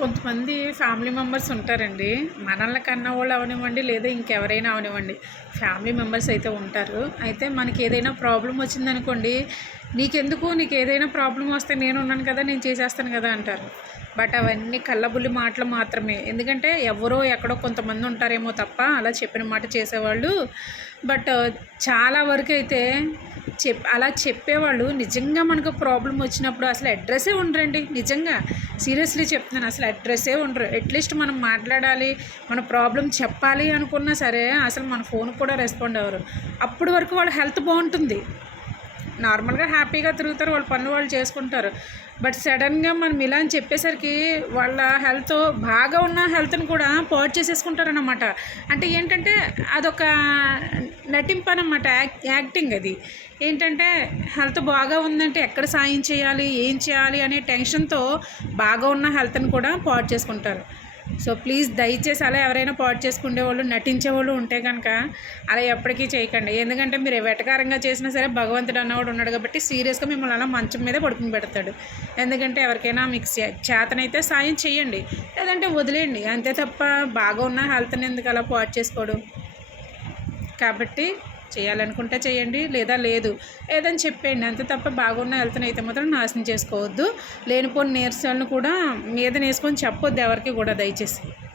కొంతమంది family members ఉంటారండి. మనల్ని కన్న వాళ్ళు అవనివ్వండి లేదా ఇంకెవరైనా అవనివ్వండి. ఫ్యామిలీ మెంబర్స్ అయితే ఉంటారు. అయితే మనకి ఏదైనా ప్రాబ్లం వచ్చిందనుకోండి నీకెందుకు? నీకు ఏదైనా ప్రాబ్లం వస్తే నేను ఉన్నాను కదా నేను చేసేస్తాను కదా అంటారు. బట్ అవన్నీ కళ్ళబుల్లి మాటలు మాత్రమే. ఎందుకంటే ఎవరో ఎక్కడో కొంతమంది ఉంటారేమో తప్ప అలా చెప్పిన మాట చేసేవాళ్ళు. బట్ చాలా వరకు అయితే చెప్ అలా చెప్పేవాళ్ళు. నిజంగా మనకు ప్రాబ్లం వచ్చినప్పుడు అసలు అడ్రస్సే ఉండరండి. నిజంగా. సీరియస్లీ చెప్తున్నాను. అసలు అడ్రస్సే ఉండరు. అట్లీస్ట్ మనం మాట్లాడాలి మన ప్రాబ్లం చెప్పాలి అనుకున్నా సరే అసలు మన ఫోన్ కూడా రెస్పాండ్ అవ్వరు. అప్పటి వరకు వాళ్ళ హెల్త్ బాగుంటుంది. నార్మల్గా హ్యాపీగా తిరుగుతారు వాళ్ళ పనులు వాళ్ళు చేసుకుంటారు. బట్ సడన్గా మనం ఇలా అని చెప్పేసరికి వాళ్ళ హెల్త్ బాగా ఉన్న హెల్త్ని కూడా పాడు చేసేసుకుంటారనమాట అంటే ఏంటంటే అదొక నటింపు అనమాట యాక్ యాక్టింగ్ అది. ఏంటంటే హెల్త్ బాగా ఉందంటే ఎక్కడ సాయం చేయాలి ఏం చేయాలి అనే టెన్షన్తో బాగా ఉన్న హెల్త్ని కూడా పాడు చేసుకుంటారు. సో ప్లీజ్ దయచేసి అలా ఎవరైనా పాడ్ చేసుకునే వాళ్ళు నటించే వాళ్ళు ఉంటే కనుక అలా ఎప్పటికీ చేయకండి. ఎందుకంటే మీరు వెటకారంగా చేసినా సరే భగవంతుడు అన్నవాడు ఉన్నాడు కాబట్టి సీరియస్గా మిమ్మల్ని అలా మంచం మీద పడుకుని పెడతాడు. ఎందుకంటే ఎవరికైనా మీకు చే- చేతనైతే సాయం చేయండి. లేదంటే వదిలేయండి. అంతే తప్ప బాగా ఉన్న హెల్త్ని ఎందుకు అలా పాడ్ చేసుకోవడం కాబట్టి చేయాలనుకుంటే చేయండి లేదా లేదు. ఏదని చెప్పేయండి. అంత తప్ప బాగున్న హెల్త్ని అయితే మాత్రం నాశనం చేసుకోవద్దు. లేనిపోని నీరసాలను కూడా మీద నేసుకొని చెప్పొద్దు ఎవరికి కూడా దయచేసి.